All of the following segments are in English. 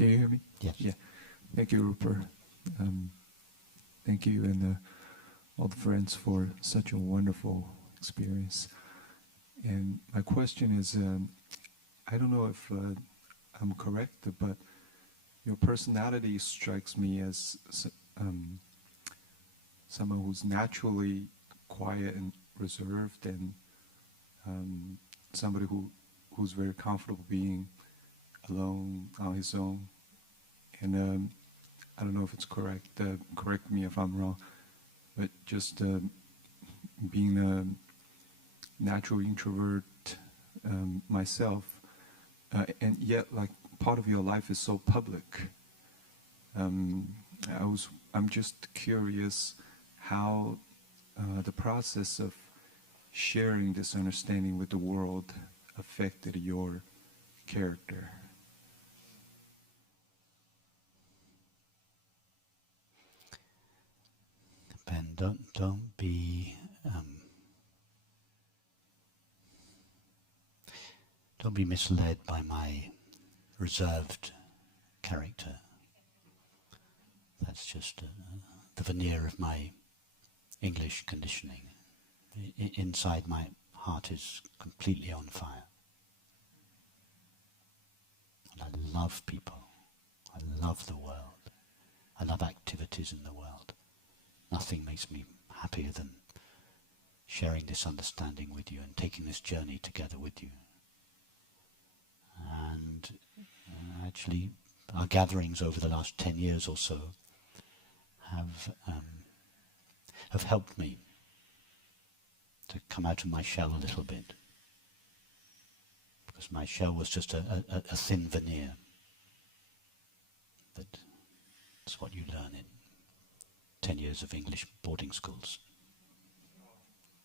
Can you hear me? Yes. Yeah. Thank you, Rupert. Thank you and all the friends for such a wonderful experience. And my question is, I don't know if I'm correct, but your personality strikes me as someone who's naturally quiet and reserved, and somebody who's very comfortable being alone on his own. And I don't know if it's correct. Correct me if I'm wrong. But just being a natural introvert myself, and yet, like, part of your life is so public. I'm just curious how the process of sharing this understanding with the world affected your character. Ben, don't be misled by my reserved character. That's just the veneer of my English conditioning. Inside, my heart is completely on fire. And I love people. I love the world. I love activities in the world. Nothing makes me happier than sharing this understanding with you and taking this journey together with you. And actually, our gatherings over the last 10 years or so have helped me to come out of my shell a little bit. Because my shell was just a thin veneer. That's what you learn in 10 years of English boarding schools.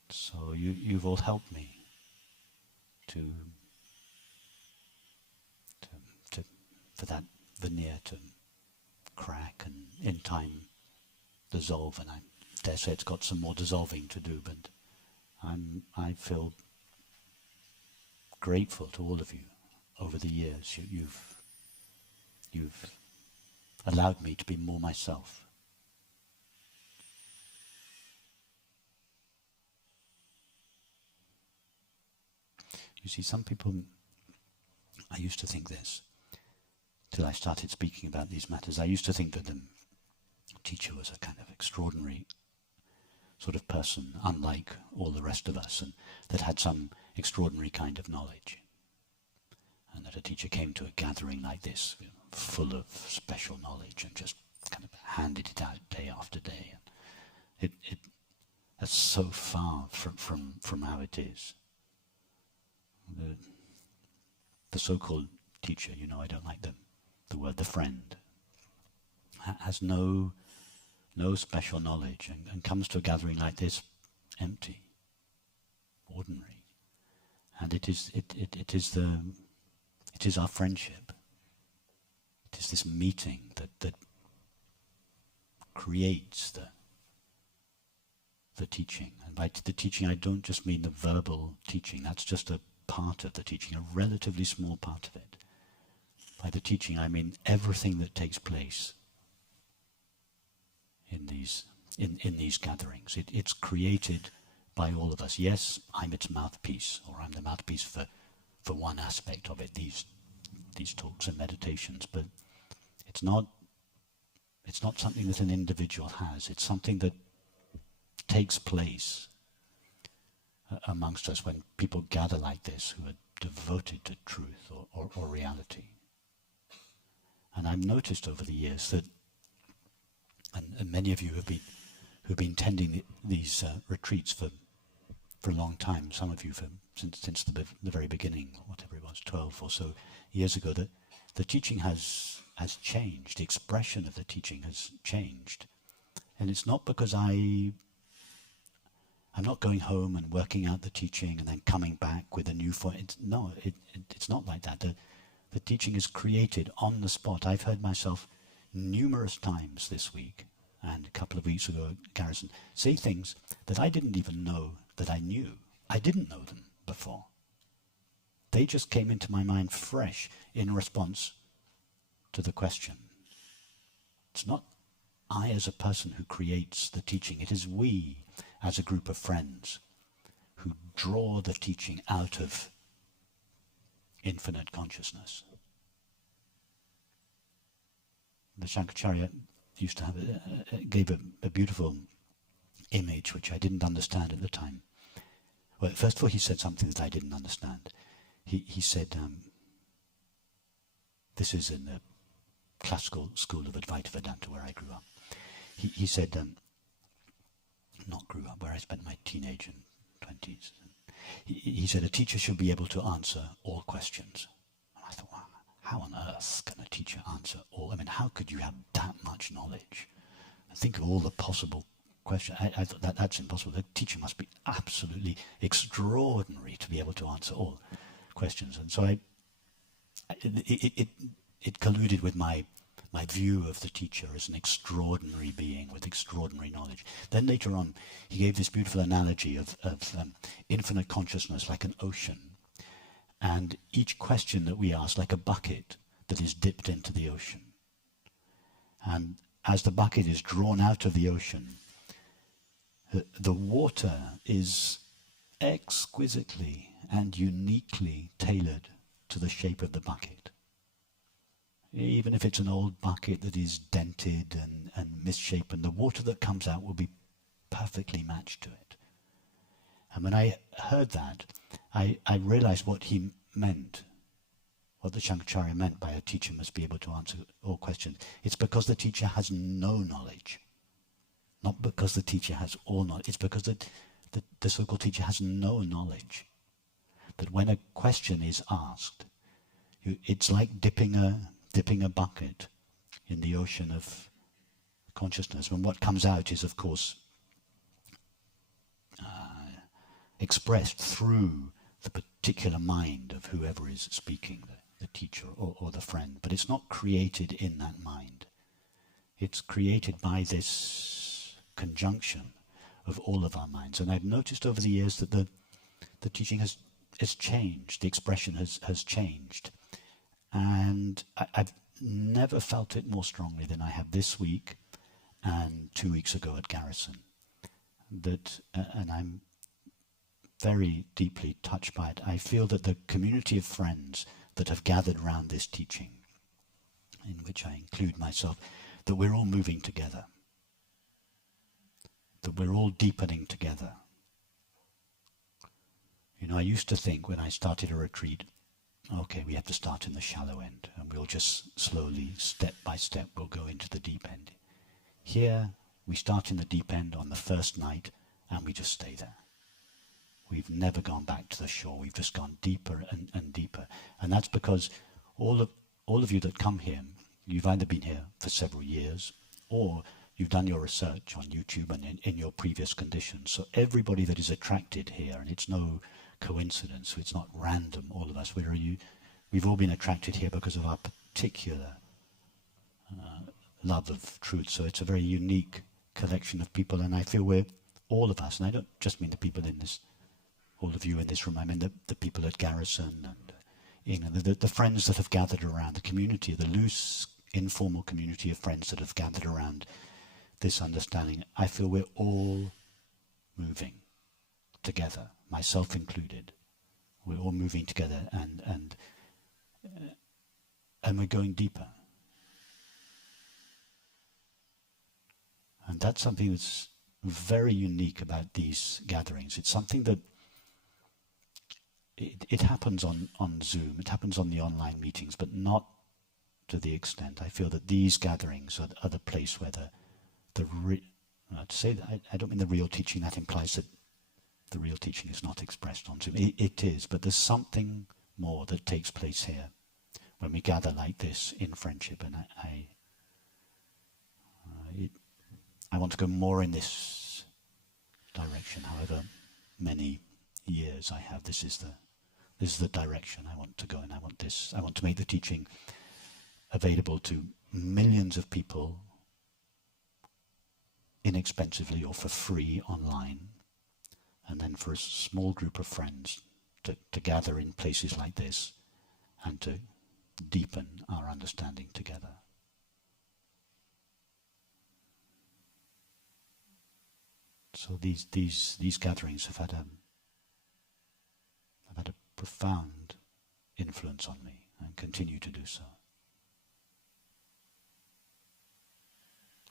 So you've all helped me for that veneer to crack and in time dissolve, and I dare say it's got some more dissolving to do, but I feel grateful to all of you over the years. You've allowed me to be more myself. You see, some people, I used to think this, till I started speaking about these matters. I used to think that the teacher was a kind of extraordinary sort of person, unlike all the rest of us, and that had some extraordinary kind of knowledge. And that a teacher came to a gathering like this, full of special knowledge, and just kind of handed it out day after day. And that's so far from how it is. The so-called teacher, I don't like the word, the friend, has no special knowledge and comes to a gathering like this empty, ordinary. And it is our friendship. It is this meeting that creates the teaching. And by the teaching, I don't just mean the verbal teaching. That's just a part of the teaching, a relatively small part of it. By the teaching, I mean everything that takes place in these gatherings. It's created by all of us. Yes, I'm its mouthpiece, or I'm the mouthpiece for one aspect of it, these talks and meditations, but it's not something that an individual has. It's something that takes place amongst us when people gather like this who are devoted to truth or reality. And I've noticed over the years that, and many of you who've been tending these retreats for a long time, some of you since the very beginning, whatever it was, 12 or so years ago, that the teaching has changed, the expression of the teaching has changed. And it's not because I'm not going home and working out the teaching and then coming back with a new form. It's not like that. The teaching is created on the spot. I've heard myself numerous times this week and a couple of weeks ago at Garrison say things that I didn't even know that I knew. I didn't know them before. They just came into my mind fresh in response to the question. It's not I as a person who creates the teaching. It is we as a group of friends who draw the teaching out of infinite consciousness. The Shankaracharya used to have gave a beautiful image which I didn't understand at the time. Well, first of all, he said something that I didn't understand. He said, this is in the classical school of Advaita Vedanta where I grew up. He said, not grew up, where I spent my teenage and 20s. He said a teacher should be able to answer all questions. And I thought, wow, how on earth can a teacher answer all? I mean, how could you have that much knowledge? And think of all the possible questions. I thought that's impossible. The teacher must be absolutely extraordinary to be able to answer all questions. And so it colluded with my view of the teacher as an extraordinary being with extraordinary knowledge. Then later on, he gave this beautiful analogy of infinite consciousness like an ocean, and each question that we ask like a bucket that is dipped into the ocean. And as the bucket is drawn out of the ocean, the water is exquisitely and uniquely tailored to the shape of the bucket. Even if it's an old bucket that is dented and misshapen, the water that comes out will be perfectly matched to it. And when I heard that, I realized what he meant, what the Shankaracharya meant by a teacher must be able to answer all questions. It's because the teacher has no knowledge. Not because the teacher has all knowledge. It's because the so-called teacher has no knowledge. That when a question is asked, it's like dipping a bucket in the ocean of consciousness, when what comes out is, of course, expressed through the particular mind of whoever is speaking, the teacher or the friend. But it's not created in that mind. It's created by this conjunction of all of our minds. And I've noticed over the years that the teaching has changed, the expression has changed. And I've never felt it more strongly than I have this week and 2 weeks ago at Garrison. And I'm very deeply touched by it. I feel that the community of friends that have gathered around this teaching, in which I include myself, that we're all moving together, that we're all deepening together. You know, I used to think when I started a retreat, okay, we have to start in the shallow end, and we'll just slowly, step by step, we'll go into the deep end. Here, we start in the deep end on the first night, and we just stay there. We've never gone back to the shore. We've just gone deeper and deeper. And that's because all of you that come here, you've either been here for several years, or you've done your research on YouTube and in your previous conditions. So everybody that is attracted here, and it's no coincidence, so it's not random, all of us, we've all been attracted here because of our particular love of truth. So it's a very unique collection of people, and I feel we're all of us, and I don't just mean the people in this, all of you in this room, I mean the people at Garrison and the friends that have gathered around, the community, the loose, informal community of friends that have gathered around this understanding. I feel we're all moving together, myself included. We're all moving together and we're going deeper. And that's something that's very unique about these gatherings. It's something that it happens on Zoom, it happens on the online meetings, but not to the extent. I feel that these gatherings are the place where to say that, I don't mean the real teaching. That implies that the real teaching is not expressed on Zoom. It is, but there's something more that takes place here when we gather like this in friendship, and I want to go more in this direction. However many years I have, this is the direction I want to go in. I want to make the teaching available to millions of people inexpensively or for free online, and then for a small group of friends to gather in places like this and to deepen our understanding together. So these gatherings have had a profound influence on me and continue to do so.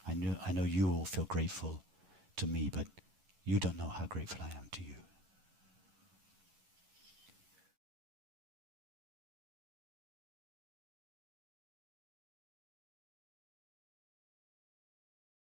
I know you all feel grateful to me, but you don't know how grateful I am to you.